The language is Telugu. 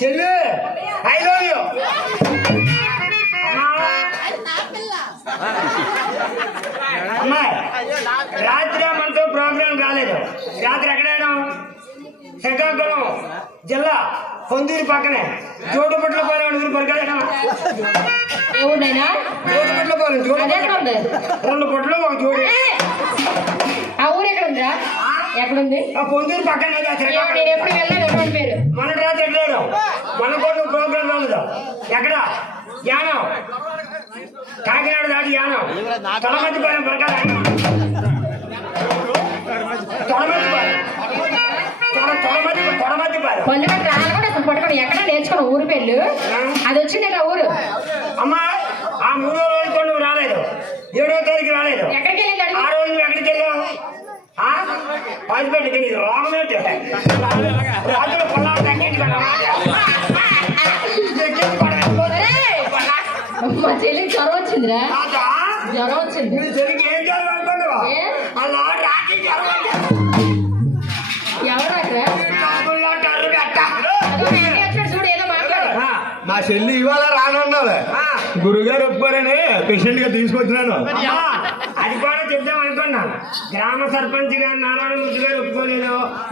చెల్లి ఐ లవ్ యూ. అమ్మాయి రాత్రి మనతో ప్రోగ్రాం రాలేదు. రాత్రి ఎక్కడైనా శ్రీకాకుళం జిల్లా పొందూరు పక్కనే జోడుపట్ల పోలే ఊరు పరికాడైనా ఏమున్నాయినా జోడుపట్ల పోలే రెండు పొట్లు ఒక జోడు. ఆ ఊరు ఎక్కడ ఉందిరా? ఎక్కడుంది? ఆ పొందూరు పక్కనే. నేను ఎప్పుడు వెళ్ళాను పేరు మన రాత్రి ఎట్లేదు మన కూడా ప్రోగ్రాం రాలేదు. ఎక్కడ యానం కాకినాడ దాటి యానం తొలమతిపాలెం ప్రకారం పళ్ళు కూడా పట్టుకోండి. ఎక్కడ నేర్చుకున్న ఊరు పేర్లు అది వచ్చింది ఆ ఊరు. అమ్మా ఆ 3వ రోజుతో నువ్వు రాలేదు. 7వ తారీఖు రాలేదు. ఎక్కడికి వెళ్ళి ఆ రోజు నువ్వు ఎక్కడికి వెళ్ళావు? హాస్పిటల్కి నీకు రోగమేంటి? రాత్రులు పొలాలు మా చెల్లికి జ్వరం వచ్చిందిరా. జ్వరం వచ్చింది. మీ చెల్లికి ఏం జ్వరం అనుకున్నావా? అలా రాకి జ్వరం చూడు ఏదో మాట్లాడు. మా చెల్లి ఇవాళ రానున్నాలే గురుగారు ఒప్పుకోరని పేషెంట్ గా తీసుకొచ్చినాను. అది కూడా చెప్దాం అనుకున్నా. గ్రామ సర్పంచ్ గారు నారాయణ మూర్తి గారు ఒప్పుకోలేదు.